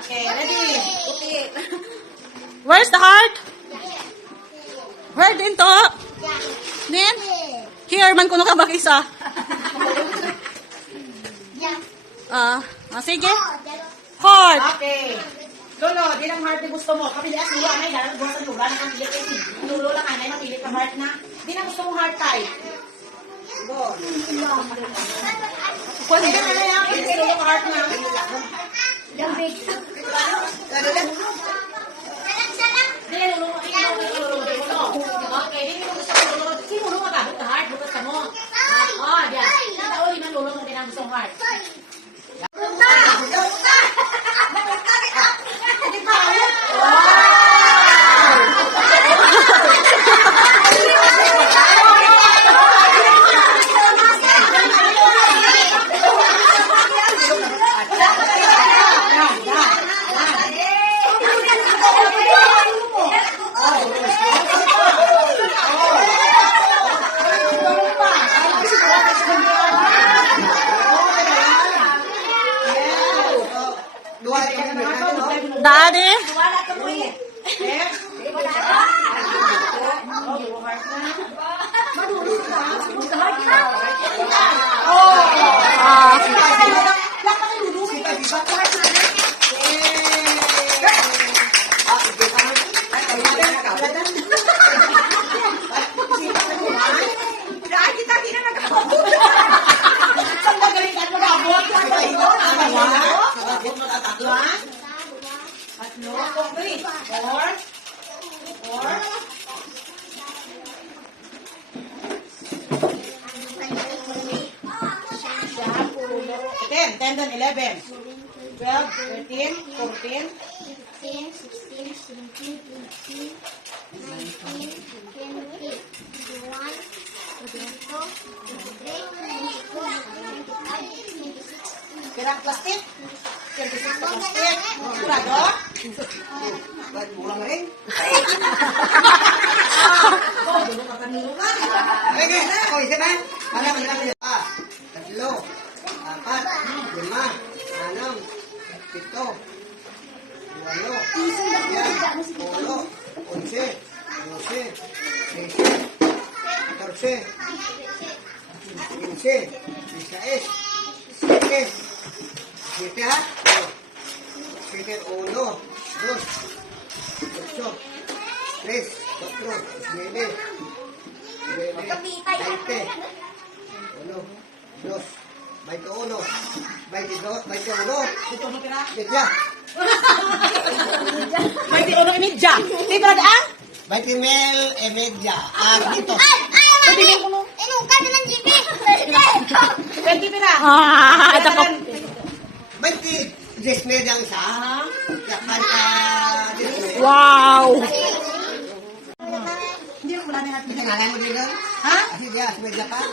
Okay, ready? Where's the heart? Where din to? Din? Here man kuno ka mag-isa. Sige. Heart. Okay. Lolo, di lang heart na gusto mo. Kapili at luwa na, dalang buwan sa lugar na kang pilit kasi. Lulo lang ka na, mapilit ka heart na. Di na gusto mong heart tayo. Go. Pwede ka na yan, gusto mo heart na. Lambig. Di na lulo, okay, di mo gusto mo lulo. Sino lulo ka? Buka heart, bukas ka mo. Oh, diyan. Itauli man lulo mo din ang gusto heart. Daddy. Ten, 11, 12, 13, 14, 15, 16, 17, 18, 19, 20, 21, 22, 23, 24, 25, 26. pirang plastic, 36 na plastic, kurado, pulang rin. Okay, ako isa ba? Alam mo lang tatlo, apat, lima, anam, pito, walo, yan, ulo, 11, 12, 13, 14, 15, 16, 17, 7 ha? 7, 1, 2, 8, 3, 4, 9, 20, 1, 2, 21, 22, 21, Ito mo pira. Medya, May di ono imidya. Di ba daan? 20 mil e medya. Dito. Pwede mo kuno. Inong ka na ng GB. 20 pira. Ito ko. 20 10 medya ang isa. Yakan ka 10 medya. Wow. Hindi ko wala na natin. Nanay mo dito? Ha? Kasi diya, sa medya pa.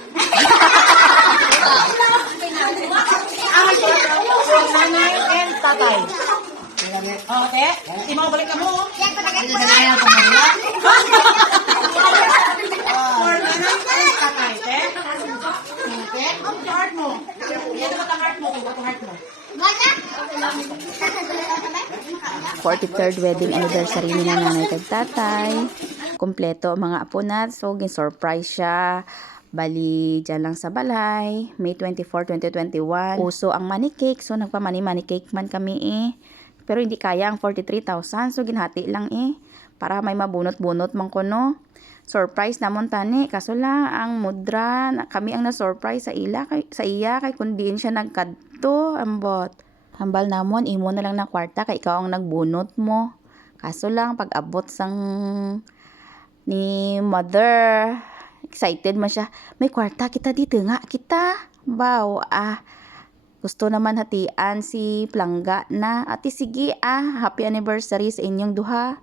Nanay and tatay. Oh, te. Di mo balik ka mo. Kasi sa nanay ang pamagla. For nanay and tatay, te. Te, ang heart mo. Yan naman ang heart mo. Kung ba't ang heart mo? 43rd wedding anniversary ni nanay kag tatay. Kompleto ang mga apo na. So, gin-surprise siya. Bali, dyan lang sa balay. May 24, 2021. Uso ang money cake. So, nagpa-money cake man kami Pero hindi kaya ang 43,000. So, ginhati lang para may mabunot-bunot man ko, no? Surprise namon tani. Kaso lang, ang mudra, kami ang na-surprise sa iya. Kay kundiin siya nagkadto. Ambot. Hambal namon, imo na lang na kwarta. Kay ikaw ang nagbunot mo. Kaso lang, pag abot sang ni mother, excited man siya. May kwarta kita dito nga. Kita. Wow, gusto naman hatian si Plangga na. Ate, sige happy anniversary sa inyong duha.